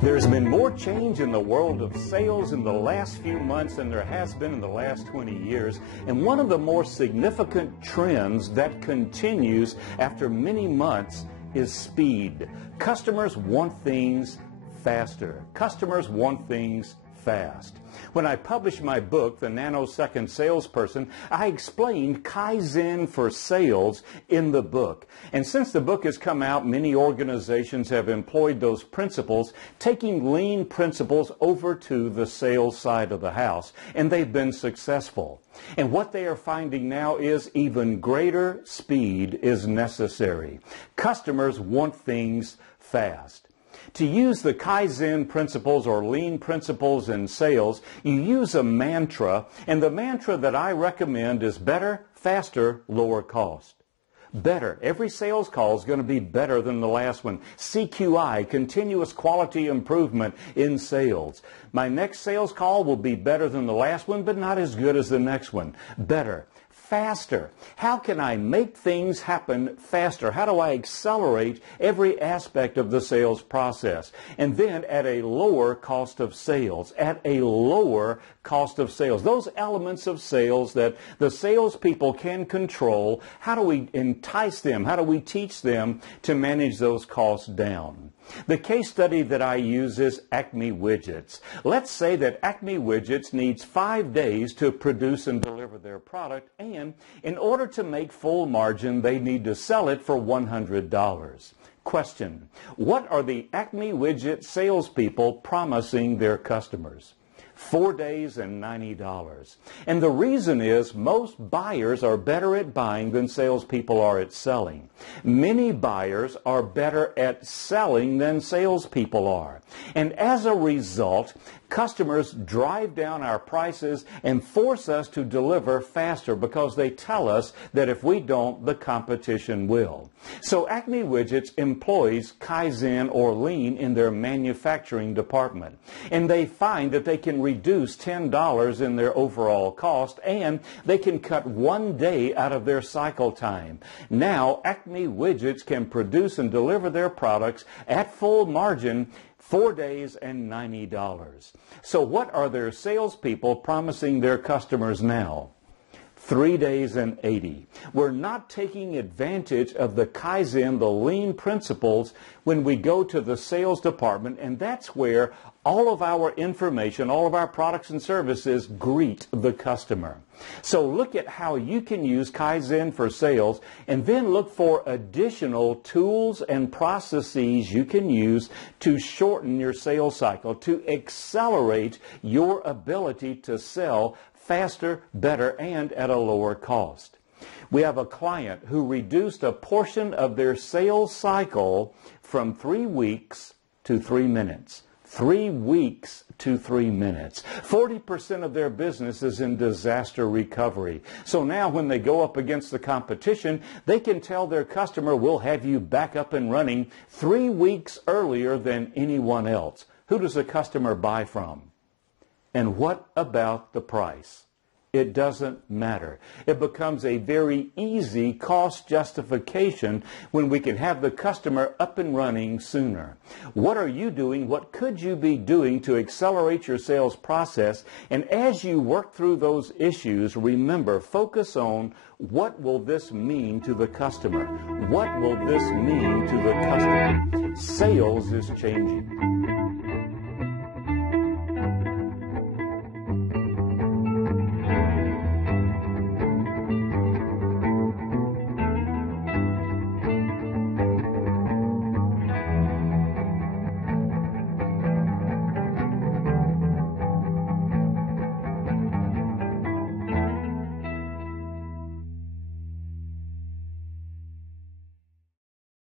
There's been more change in the world of sales in the last few months than there has been in the last 20 years. And one of the more significant trends that continues after many months is speed. Customers want things faster. Customers want things fast. When I published my book, The Nanosecond Salesperson, I explained Kaizen for sales in the book. And since the book has come out, many organizations have employed those principles, taking lean principles over to the sales side of the house, and they've been successful. And what they are finding now is even greater speed is necessary. Customers want things fast. To use the Kaizen principles or lean principles in sales, you use a mantra, and the mantra that I recommend is better, faster, lower cost. Better. Every sales call is going to be better than the last one. CQI, continuous quality improvement in sales. My next sales call will be better than the last one, but not as good as the next one. Better. Faster. How can I make things happen faster? How do I accelerate every aspect of the sales process? And then at a lower cost of sales. At a lower cost of sales. Those elements of sales that the salespeople can control, how do we entice them? How do we teach them to manage those costs down? The case study that I use is Acme Widgets. Let's say that Acme Widgets needs 5 days to produce and deliver their product, and in order to make full margin, they need to sell it for $100. Question: what are the Acme Widget salespeople promising their customers? 4 days and $90. And the reason is most buyers are better at buying than salespeople are at selling. Many buyers are better at selling than salespeople are. And as a result, customers drive down our prices and force us to deliver faster because they tell us that if we don't, the competition will. So Acme Widgets employs Kaizen or Lean in their manufacturing department. And they find that they can reduce $10 in their overall cost, and they can cut 1 day out of their cycle time. Now Acme Widgets can produce and deliver their products at full margin 4 days and $90. So what are their salespeople promising their customers now? 3 days and $80. We're not taking advantage of the Kaizen, the lean principles, when we go to the sales department, and that's where all of our information, all of our products and services greet the customer. So look at how you can use Kaizen for sales, and then look for additional tools and processes you can use to shorten your sales cycle, to accelerate your ability to sell faster, better, and at a lower cost. We have a client who reduced a portion of their sales cycle from 3 weeks to 3 minutes. 3 weeks to 3 minutes. 40% of their business is in disaster recovery. So now when they go up against the competition, they can tell their customer, we'll have you back up and running 3 weeks earlier than anyone else. Who does the customer buy from? And what about the price? It doesn't matter. It becomes a very easy cost justification when we can have the customer up and running sooner. What are you doing? What could you be doing to accelerate your sales process? And as you work through those issues, remember, focus on what will this mean to the customer? What will this mean to the customer? Sales is changing.